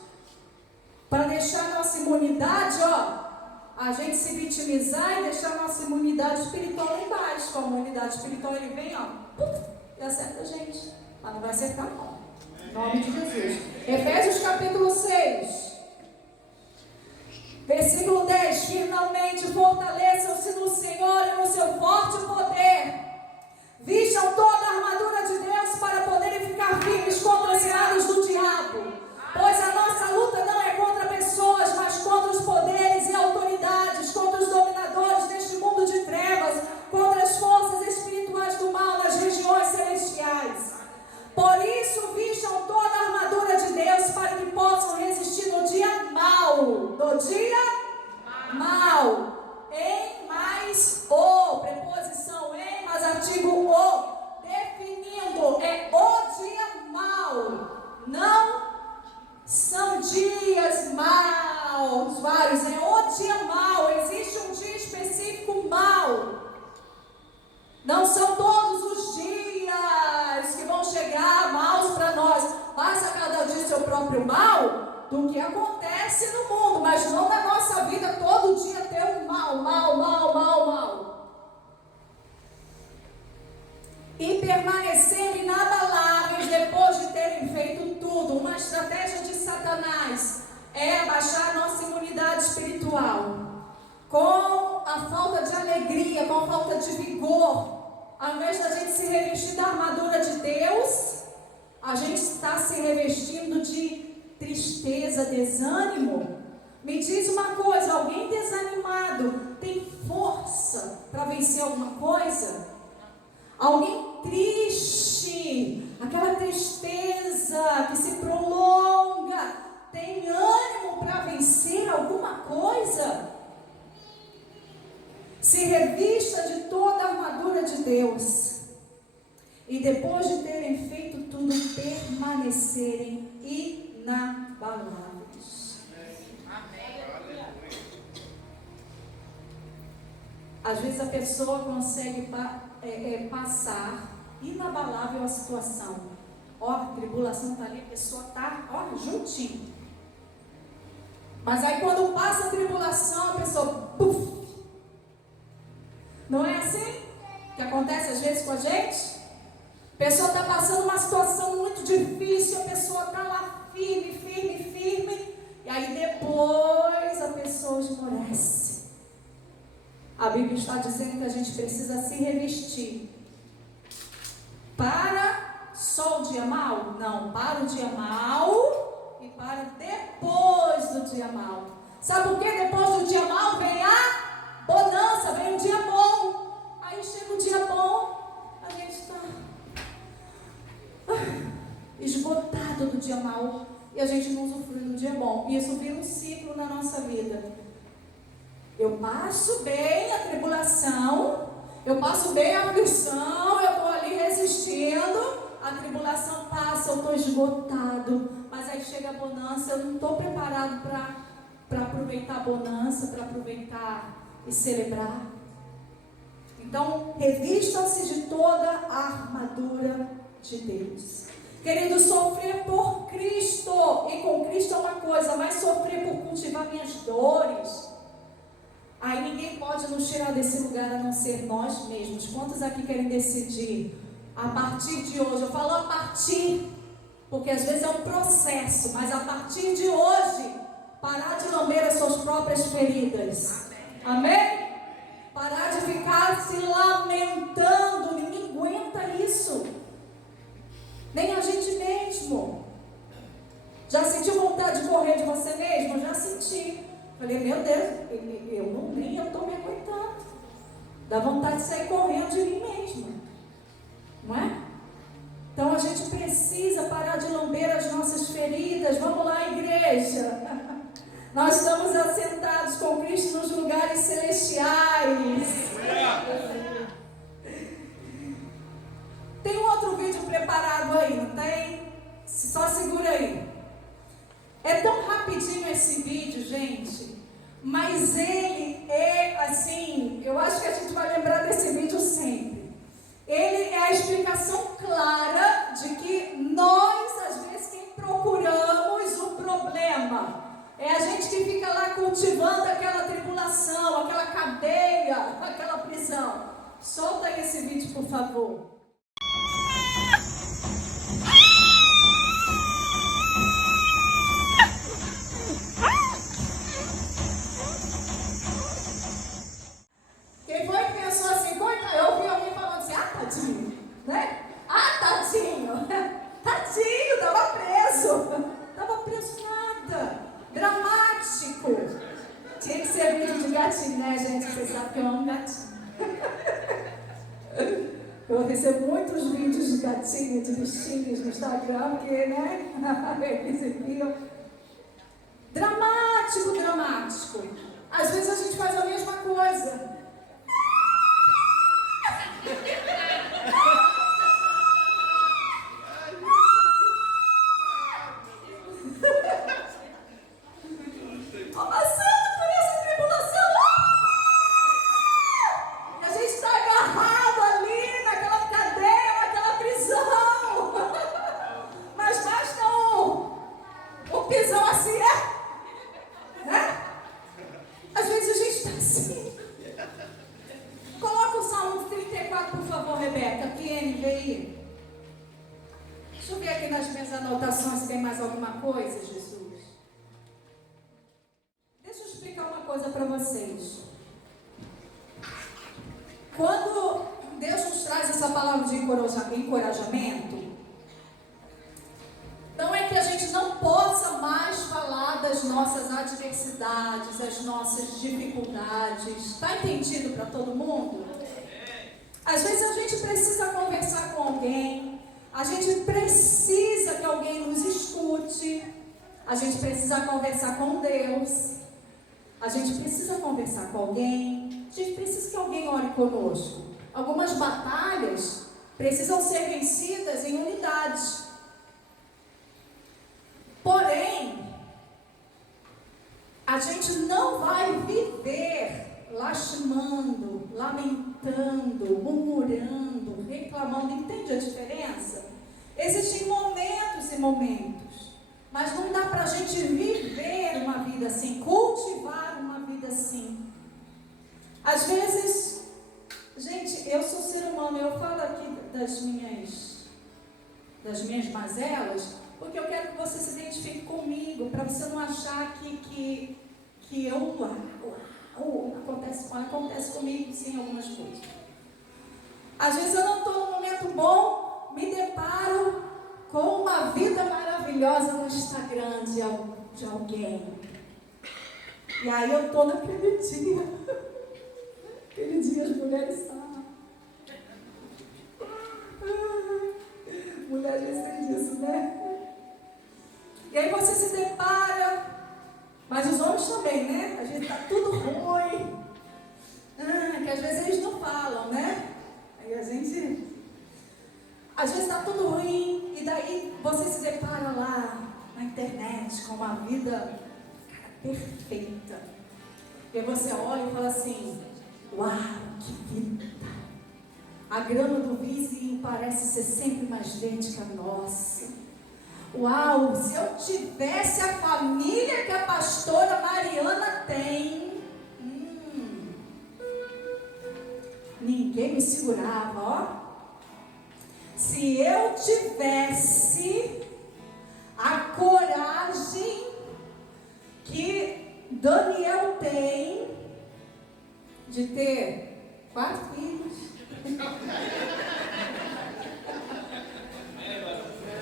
Para deixar nossa imunidade, a gente se vitimizar e deixar nossa imunidade espiritual lá embaixo. Com a imunidade espiritual ele vem, e acerta a gente. Mas não vai acertar não. Em nome de Jesus. Efésios capítulo 6. Versículo 10: finalmente fortaleçam-se no Senhor e no seu forte poder. Vistam toda a armadura de Deus para poderem ficar firmes contra as ciladas do diabo. Pois a nossa luta não é contra pessoas, mas contra os poderes e autoridades, contra os dominadores deste mundo de trevas, contra as forças espirituais do mal nas regiões celestiais. Por isso, vistam toda a armadura de Deus para que possam resistir no dia mau. No dia mau. Em mais o. Preposição em mais artigo o. Definindo. É o dia mau. Não são dias maus. Vários. É o dia mau. Existe um dia específico mau. Não são todos os dias que vão chegar maus para nós. Basta cada dia seu próprio mal do que acontece no mundo, mas não na nossa vida todo dia ter um mal. E permanecer inabaláveis depois de terem feito tudo. Uma estratégia de Satanás é abaixar a nossa imunidade espiritual. Com a falta de alegria, com a falta de vigor. Ao invés da gente se revestir da armadura de Deus, a gente está se revestindo de tristeza, desânimo. Me diz uma coisa: alguém desanimado tem força para vencer alguma coisa? Alguém triste, aquela tristeza que se prolonga, tem ânimo para vencer alguma coisa? depois de terem feito tudo, permanecerem inabaláveis. Às vezes a pessoa consegue passar inabalável a situação. Ó, a tribulação está ali, a pessoa está, ó, juntinho. Mas aí quando passa a tribulação, a pessoa, puf! Não é assim que acontece às vezes com a gente? A pessoa está passando uma situação muito difícil, a pessoa está lá firme, e aí depois a pessoa esmorece. A Bíblia está dizendo que a gente precisa se revestir para só o dia mau? Não, para o dia mau e para depois do dia mau. Sabe por quê? Depois do dia mau vem a bonança, vem o dia bom. Aí chega o dia bom, a gente está esgotado do dia mau e a gente não usufrui do dia bom. E isso vira um ciclo na nossa vida. Eu passo bem a tribulação, eu passo bem a aflição, eu estou ali resistindo, a tribulação passa, eu estou esgotado, mas aí chega a bonança, eu não estou preparado para aproveitar a bonança, para aproveitar e celebrar. Então, revistam-se de toda a armadura de Deus. Querendo sofrer por Cristo, e com Cristo é uma coisa, mas sofrer por cultivar minhas dores. Aí ninguém pode nos tirar desse lugar a não ser nós mesmos. Quantos aqui querem decidir a partir de hoje? Eu falo a partir, porque às vezes é um processo, mas a partir de hoje, parar de lamber as suas próprias feridas. Amém? Parar de ficar se lamentando. Ninguém aguenta isso. Nem a gente mesmo. Já sentiu vontade de correr de você mesmo? Já senti. Falei, meu Deus, eu estou me aguentando. Dá vontade de sair correndo de mim mesma. Não é? Então a gente precisa parar de lamber as nossas feridas. Vamos lá, igreja. Nós estamos assentados com Cristo nos lugares celestiais. Tem um outro vídeo preparado aí, não tem? Só segura aí. É tão rapidinho esse vídeo, gente, mas ele é assim, eu acho que a gente vai lembrar desse vídeo sempre. Ele é a explicação clara de que nós, às vezes, quem procuramos o problema, é a gente que fica lá cultivando aquela tribulação, aquela cadeia, aquela prisão. Solta aí esse vídeo, por favor. Quem foi que pensou assim? Eu ouvi alguém falando assim, tadinho, né? Tadinho, tadinho, estava preso nada, dramático. Tinha que ser vídeo de gatinho, né, gente? Vocês sabem que eu amo gatinho. Eu recebo muitos vídeos de gatinho, de bichinhos no Instagram, porque, né, eles enviam. Dramático. Às vezes a gente faz a mesma coisa. Passando por essa tribulação, e a gente está agarrado ali naquela cadeia, naquela prisão, mas basta um pisão assim, né? Às vezes a gente está assim. Coloca o Salmo 34, por favor, Rebeca, aqui NVI. Deixa eu ver aqui nas minhas anotações se tem mais alguma coisa, Jesus. Deixa eu explicar uma coisa para vocês. Quando Deus nos traz essa palavra de encorajamento, não é que a gente não possa mais falar das nossas adversidades, das nossas dificuldades. Está entendido para todo mundo? Às vezes a gente precisa conversar com alguém, a gente precisa que alguém nos escute, a gente precisa conversar com Deus, a gente precisa conversar com alguém, a gente precisa que alguém ore conosco. Algumas batalhas precisam ser vencidas em unidade. Porém, a gente não vai viver lastimando, lamentando, murmurando, reclamando. Entende a diferença? Existem momentos e momentos, mas não dá para a gente viver uma vida assim, cultivar uma vida assim. Às vezes, gente, eu sou ser humano, eu falo aqui das minhas mazelas, porque eu quero que você se identifique comigo, para você não achar que acontece comigo sim algumas coisas. Às vezes eu não estou num momento bom, me deparo com uma vida maravilhosa no Instagram de alguém. E aí eu estou naquele dia. Aquele dia as mulheres sabem. Mulher já sei disso, né? E aí você se depara, mas os homens também, né? A gente tá tudo ruim. Que às vezes eles não falam, né? Aí a gente... Às vezes tá tudo ruim, e daí você se depara lá na internet com uma vida, cara, perfeita. E aí você olha e fala assim: uau, que vida! A grama do vizinho parece ser sempre mais verde que a nossa. Uau, se eu tivesse a família que a pastora Mariana tem, ninguém me segurava, ó. Se eu tivesse a coragem que Daniel tem de ter 4 filhos,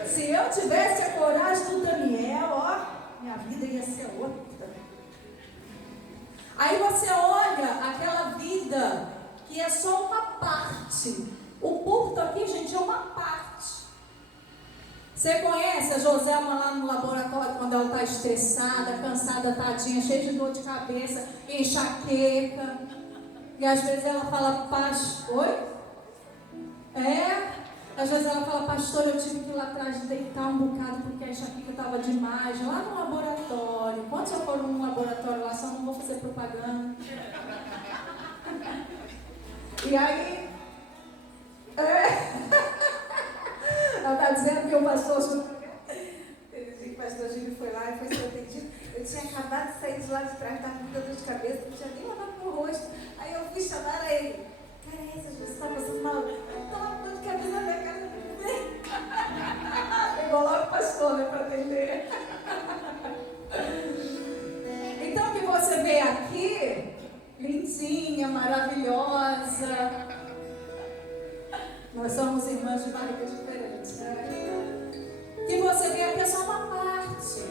se eu tivesse a coragem do Daniel, ó, minha vida ia ser outra. Aí você olha aquela vida que é só uma parte. O púlpito aqui, gente, é uma parte. Você conhece a Joselma lá no laboratório, quando ela está estressada, cansada, tadinha, cheia de dor de cabeça, enxaqueca. E às vezes ela fala: oi? Às vezes ela fala: pastor, eu tive que ir lá atrás deitar um bocado porque a enxaqueca estava demais, lá no laboratório. Quando eu for num laboratório lá, só não vou fazer propaganda. E aí, ela está dizendo que o pastor... Teve dia que o pastor Gil foi lá e foi ser atendido. Eu tinha acabado de sair de lá de trás, estava com dor de cabeça, não tinha nem lavado meu rosto. Aí eu fui chamar a ele: cara, você está passando mal? Eu estava com dor de cabeça na minha cara. Pegou logo o pastor, né, para atender. Então o que você vê aqui, lindinha, maravilhosa. Nós somos irmãs de barriga diferentes, né? O que você vê aqui é só uma parte.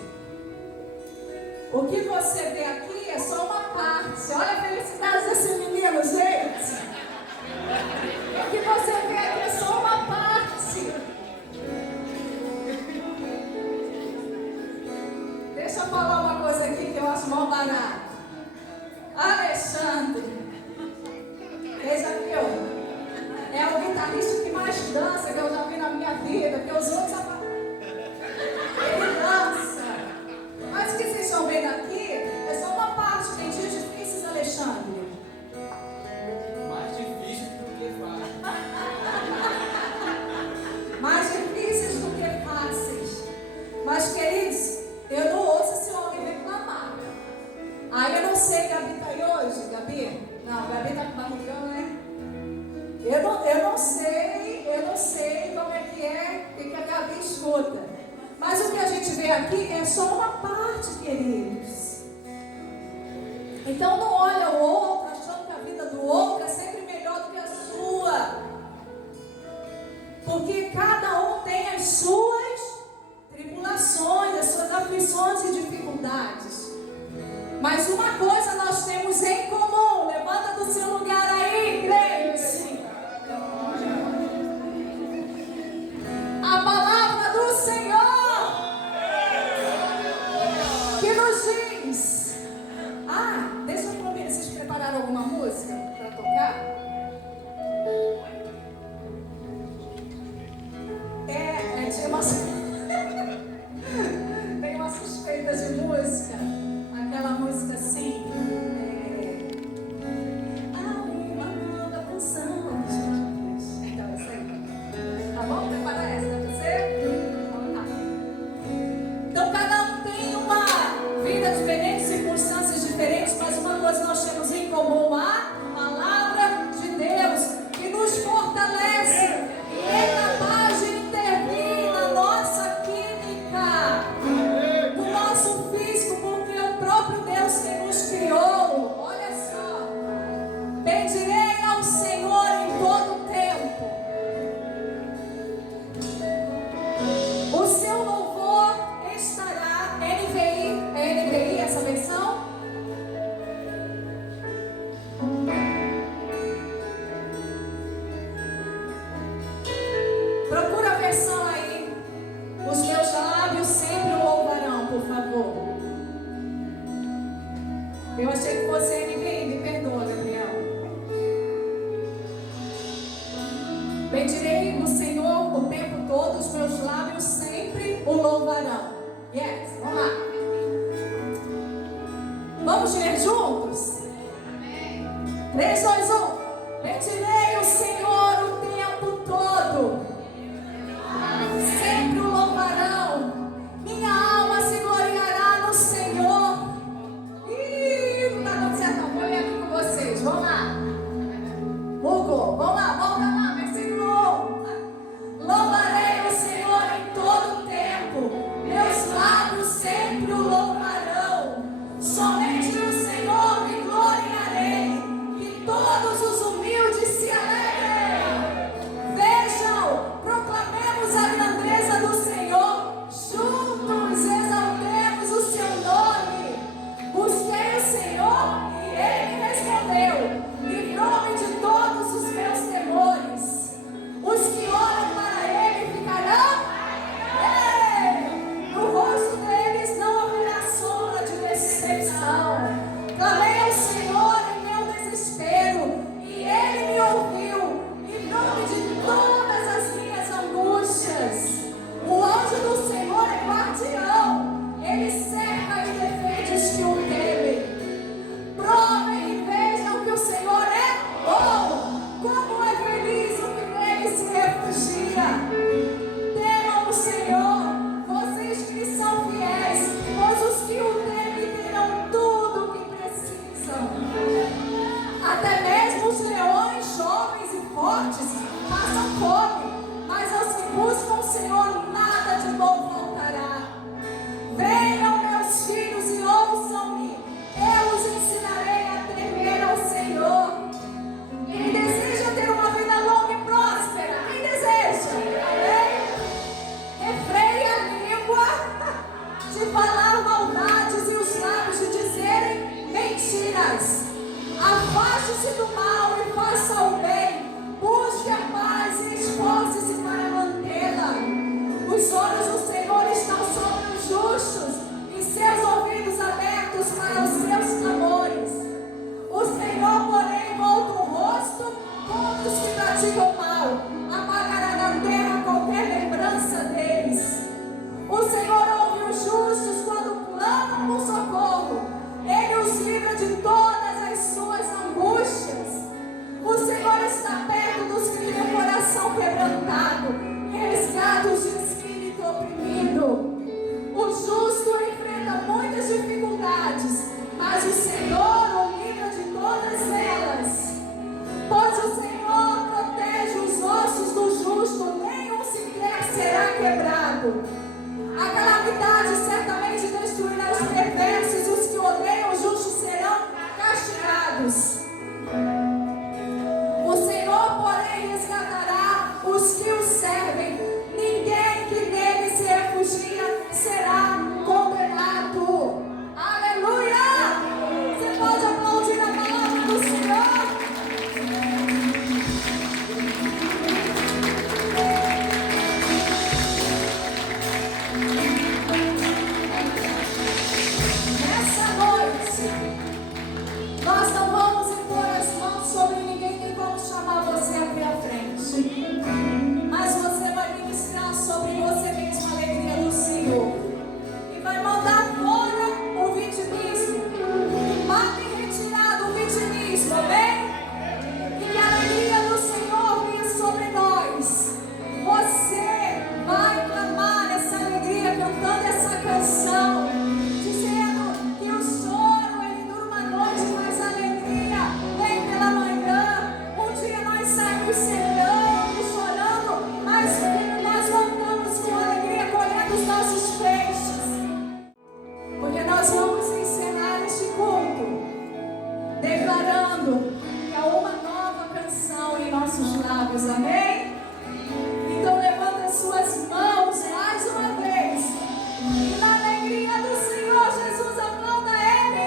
O que você vê aqui é só uma parte. Olha a felicidade desse menino, gente. O que você vê aqui é só uma parte. Deixa eu falar uma coisa aqui que eu acho mal barato. Alexandre, veja aqui, é o guitarrista que mais dança que eu já vi na minha vida, porque os outros ele dança. Mas o que vocês estão vendo aqui é só uma parte. Tem dias difíceis, Alexandre? Mais difícil do que fácil. Mais difíceis do que fáceis. Mas, queridos, eu não ouço esse homem reclamar. Aí eu não sei, Gabi está aí hoje? Gabi? Não, Gabi está com barrigão, né? Eu não sei como é, o que a Gabi escuta. Mas o que a gente vê aqui é só uma parte, queridos. Então não olha o outro achando que a vida do outro é sempre melhor do que a sua. Porque cada um tem as suas tribulações, as suas aflições e dificuldades. Mas uma coisa nós temos em comum. Levanta do seu lugar aí, crente. A palavra do Senhor que nos diz. Deixa eu prometer. Vocês prepararam alguma música para tocar? Eu achei que fosse NVI, me perdoa, Gabriel. Bendirei o Senhor o tempo todo, os meus lábios sempre o louvarão. Yes, vamos lá. Vamos ler juntos? 3, 2, 1. Bendirei o Senhor o tempo todo, sempre o louvarão. Minha alma se gloriará no Senhor. Ih, não está dando certo, não. Vou ler aqui com vocês. Vamos lá. Hugo, vamos lá, volta lá, versículo 1. Louvarei o Senhor em todo o tempo, meus lábios sempre o louvarão. Somente no Senhor me gloriarei, que todos os humildes se alegrem. Vejam, proclamemos a grandeza do Senhor, juntos exaltemos o seu nome. Busquei o Senhor e Ele me respondeu, livrou-me de todos os meus temores. Os que olham para Ele ficarão, no rosto deles não haverá sombra de decepção. Clamei ao Senhor em meu desespero, e Ele me ouviu, livrou-me de todas as minhas angústias. O anjo do Senhor é guardião, Ele cerca e defende os que o temem. Provem e vejam que o Senhor é bom, como é feliz o que nele se refugia. Temam o Senhor, vocês que lhe são fiéis, pois os que o temem terão tudo o que precisam. Até mesmo os leões, jovens e fortes, passam fome, mas aos que buscam o Senhor nada de bom faltará. Venham, meus filhos, e ouçam-me, eu os ensinarei a temer ao Senhor. Quem deseja ter uma vida longa e próspera? Quem deseja? Amém? Refreie a língua de falar maldades e os lábios de dizerem mentiras. Afaste-se do mal e faça o bem. Busque a paz e esforce-se para mantê-la. Os olhos do Senhor estão sobre os justos e seus ouvidos abertos para os seus clamores. O Senhor, porém, volta o rosto contra os que praticam mal, apagará da terra qualquer lembrança deles. O Senhor ouve os justos quando clamam por socorro, Ele os livra de todas as suas angústias. O Senhor está perto dos que têm o coração quebrantado e resgata os de espírito oprimido. O justo enfrenta muitas dificuldades, mas o Senhor o livra de todas elas. Pois o Senhor protege os ossos do justo, nenhum sequer será quebrado. A calamidade certamente destruirá os perversos, e os que odeiam o justo serão castigados. O Senhor, porém, resgatará os que o servem. Ninguém que nele se refugia será condenado. Aleluia! Você pode aplaudir a palavra do Senhor? Nessa noite, nós não vamos impor as mãos sobre ninguém, nem vamos chamar você aqui à frente. Mas você vai ministrar sobre você mesmo a alegria do Senhor. E vai mandar fora o vitimismo. E mata em retirada o vitimismo, amém? E que a alegria do Senhor venha sobre nós. Você vai clamar essa alegria cantando essa canção, dizendo que o choro ele dura uma noite, mas a alegria vem pela manhã. Um dia nós saímos sembrando, chorando, mas nós voltamos com alegria colhendo os nossos feixes. Porque nós vamos encerrar este culto declarando que há uma nova canção em nossos lábios, amém? Então levanta as suas mãos mais uma vez e na alegria do Senhor Jesus aplauda Ele.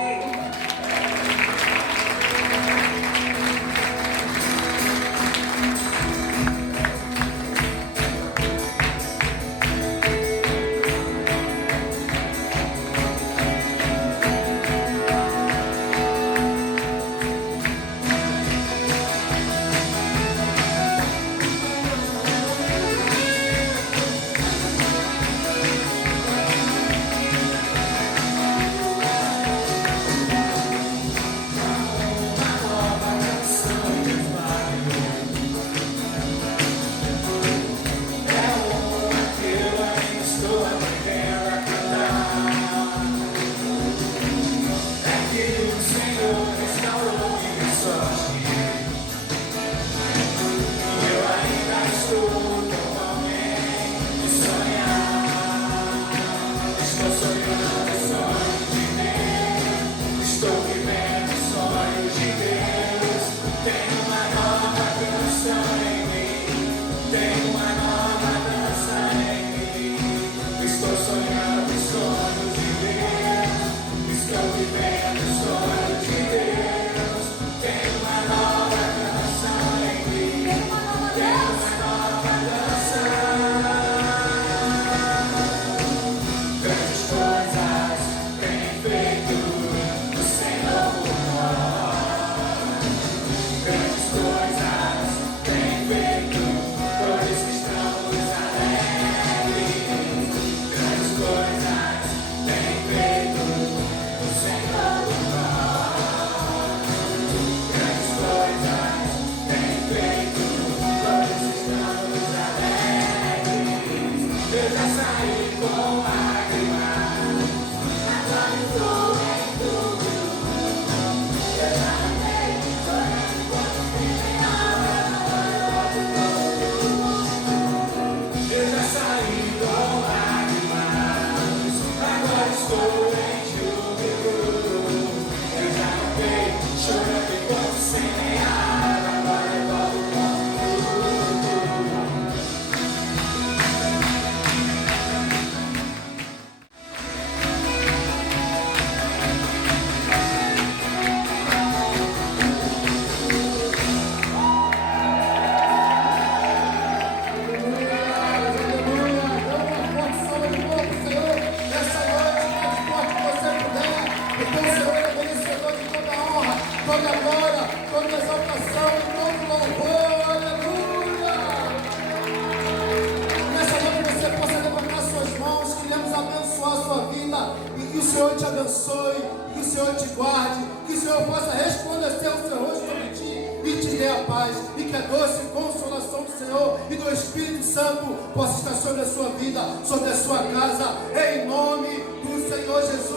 o Senhor te abençoe, que o Senhor te guarde, que o Senhor possa resplandecer o seu rosto sobre ti e te dê a paz, e que a doce consolação do Senhor e do Espírito Santo possa estar sobre a sua vida, sobre a sua casa, em nome do Senhor Jesus.